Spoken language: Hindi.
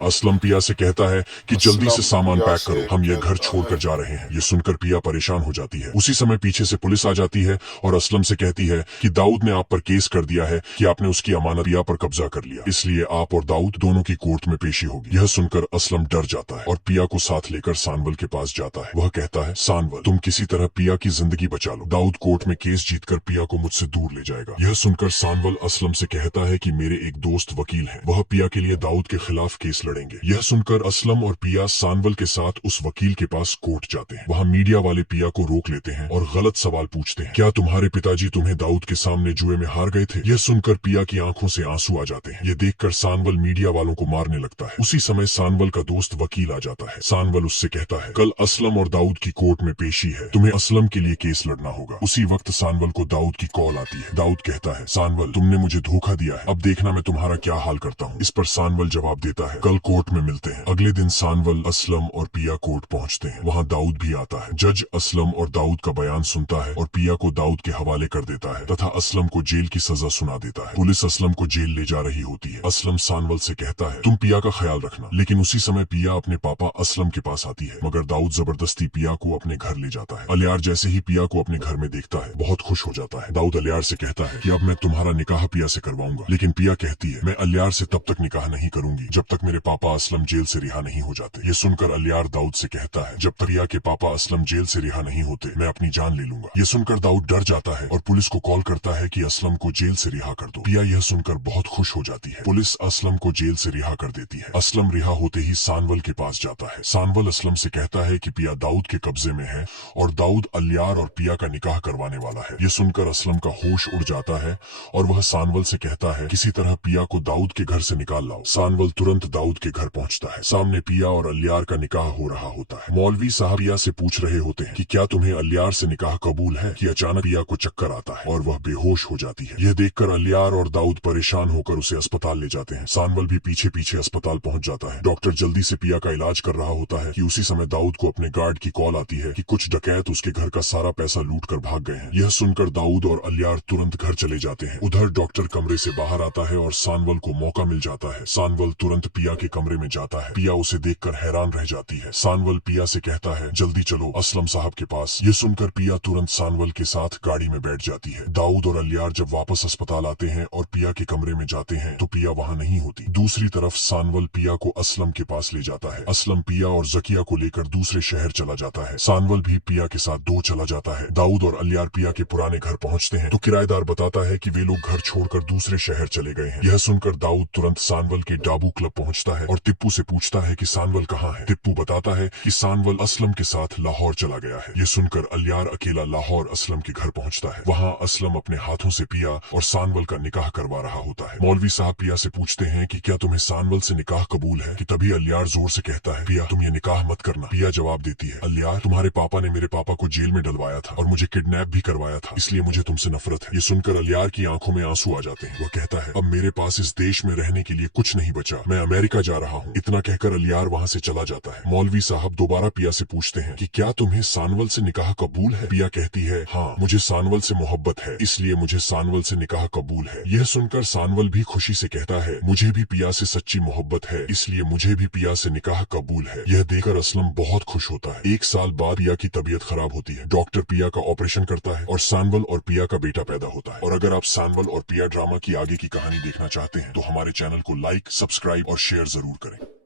असलम पिया से कहता है कि जल्दी से सामान पैक करो, हम ये घर कहता छोड़कर है। जा रहे हैं। ये सुनकर पिया परेशान हो जाती है। उसी समय पीछे से पुलिस आ जाती है और असलम से कहती है कि दाऊद ने आप पर केस कर दिया है कि आपने उसकी अमानत पिया पर कब्जा कर लिया, इसलिए आप और दाऊद दोनों की कोर्ट में पेशी होगी। यह सुनकर असलम डर जाता है और पिया को साथ लेकर सानवल के पास जाता है। वह कहता है, सानवल तुम किसी तरह पिया की जिंदगी बचा लो, दाऊद कोर्ट में केस जीतकर पिया को मुझसे दूर ले जाएगा। यह सुनकर सानवल असलम से कहता है कि मेरे एक दोस्त वकील है, वह पिया के लिए दाऊद के खिलाफ केस लड़ेंगे। यह सुनकर असलम और पिया सानवल के साथ उस वकील के पास कोर्ट जाते हैं। वहाँ मीडिया वाले पिया को रोक लेते हैं और गलत सवाल पूछते हैं, क्या तुम्हारे पिताजी तुम्हें दाऊद के सामने जुए में हार गए थे? यह सुनकर पिया की आंखों से आंसू आ जाते हैं। यह देखकर सानवल मीडिया वालों को मारने लगता है। उसी समय सानवल का दोस्त वकील आ जाता है। सानवल उससे कहता है, कल असलम और दाऊद की कोर्ट में पेशी है, तुम्हें असलम के लिए केस लड़ना होगा। उसी वक्त सानवल को दाऊद की कॉल आती है। दाऊद कहता है, सानवल तुमने मुझे धोखा दिया है, अब देखना मैं तुम्हारा क्या हाल करता हूँ। इस पर सानवल जवाब देता है, कल कोर्ट में मिलते हैं। अगले दिन सानवल, असलम और पिया कोर्ट पहुंचते हैं। वहां दाऊद भी आता है। जज असलम और दाऊद का बयान सुनता है और पिया को दाऊद के हवाले कर देता है तथा असलम को जेल की सजा सुना देता है। पुलिस असलम को जेल ले जा रही होती है। असलम सानवल से कहता है, तुम पिया का ख्याल रखना। लेकिन उसी समय पिया अपने पापा असलम के पास आती है, मगर दाऊद जबरदस्ती पिया को अपने घर ले जाता है। अलियार जैसे ही पिया को अपने घर में देखता है, बहुत खुश हो जाता है। दाऊद अलियार से कहता है कि अब मैं तुम्हारा निकाह पिया से करवाऊंगा। लेकिन पिया कहती है, मैं अलियार से तब तक निकाह नहीं करूंगी जब तक मेरे पापा असलम जेल से रिहा नहीं हो जाते। ये सुनकर अलियार दाऊद से कहता है, जब तक पिया के पापा असलम जेल से रिहा नहीं होते मैं अपनी जान ले लूंगा। ये सुनकर दाऊद डर जाता है और पुलिस को कॉल करता है कि असलम को जेल से रिहा कर दो। पिया यह सुनकर बहुत खुश हो जाती है। पुलिस असलम को जेल से रिहा कर देती है। असलम रिहा होते ही सानवल के पास जाता है। सानवल असलम से कहता है कि पिया दाऊद के कब्जे में है और दाऊद अलियार और पिया का निकाह करवाने वाला है। यह सुनकर असलम का होश उड़ जाता है और वह सानवल से कहता है, किसी तरह पिया को दाऊद के घर से निकाल लाओ। सानवल तुरंत दाऊद के घर पहुंचता है। सामने पिया और अलियार का निकाह हो रहा होता है। मौलवी साहब पिया से पूछ रहे होते हैं कि क्या तुम्हें अलियार से निकाह कबूल है, कि अचानक पिया को चक्कर आता है और वह बेहोश हो जाती है। यह देखकर अलियार और दाऊद परेशान होकर उसे अस्पताल ले जाते हैं। सानवल भी पीछे पीछे अस्पताल पहुंच जाता है। डॉक्टर जल्दी से पिया का इलाज कर रहा होता है कि उसी समय दाऊद को अपने गार्ड की कॉल आती है कि कुछ डकैत उसके घर का सारा पैसा लूट कर भाग गए हैं। यह सुनकर दाऊद और अलियार तुरंत घर चले जाते हैं। उधर डॉक्टर कमरे से बाहर आता है और सानवल को मौका मिल जाता है। सानवल तुरंत पिया के कमरे में जाता है। पिया उसे देखकर हैरान रह जाती है। सानवल पिया से कहता है, जल्दी चलो असलम साहब के पास। ये सुनकर पिया तुरंत सानवल के साथ गाड़ी में बैठ जाती है। दाऊद और अलियार जब वापस अस्पताल आते हैं और पिया के कमरे में जाते हैं तो पिया वहाँ नहीं होती। दूसरी तरफ सानवल पिया को असलम के पास ले जाता है। असलम पिया और जकिया को लेकर दूसरे शहर चला जाता है। सानवल भी पिया के साथ दो चला जाता है। दाऊद और अलियार पिया के पुराने घर पहुँचते हैं तो किराएदार बताता है कि वे लोग घर छोड़कर दूसरे शहर चले गए हैं। यह सुनकर दाऊद तुरंत सानवल के डाबू क्लब पहुँचता है और टिप्पू से पूछता है कि सानवल कहाँ है। टिप्पू बताता है कि सानवल असलम के साथ लाहौर चला गया है। ये सुनकर अलियार अकेला लाहौर असलम के घर पहुंचता है। वहाँ असलम अपने हाथों से पिया और सानवल का निकाह करवा रहा होता है। मौलवी साहब पिया से पूछते हैं कि क्या तुम्हें सानवल से निकाह कबूल है, कि तभी अलियार जोर से कहता है, पिया तुम ये निकाह मत करना। पिया जवाब देती है, अलियार तुम्हारे पापा ने मेरे पापा को जेल में डलवाया था और मुझे किडनैप भी करवाया था, इसलिए मुझे तुमसे नफरत है। ये सुनकर अलियार की आंखों में आंसू आ जाते हैं। वह कहता है, अब मेरे पास इस देश में रहने के लिए कुछ नहीं बचा, मैं अमेरिका जा रहा हूँ। इतना कहकर अलियार वहाँ से चला जाता है। मौलवी साहब दोबारा पिया से पूछते हैं कि क्या तुम्हें सानवल से निकाह कबूल है। पिया कहती है, हाँ मुझे सानवल से मोहब्बत है, इसलिए मुझे सानवल से निकाह कबूल है। यह सुनकर सानवल भी खुशी से कहता है, मुझे भी पिया से सच्ची मोहब्बत है, इसलिए मुझे भी पिया से निकाह कबूल है। यह देखकर असलम बहुत खुश होता है। 1 साल बाद पिया की तबीयत खराब होती है। डॉक्टर पिया का ऑपरेशन करता है और सानवल और पिया का बेटा पैदा होता है। और अगर आप सानवल और पिया ड्रामा की आगे की कहानी देखना चाहते हैं तो हमारे चैनल को लाइक, सब्सक्राइब और शेयर जरूर करें।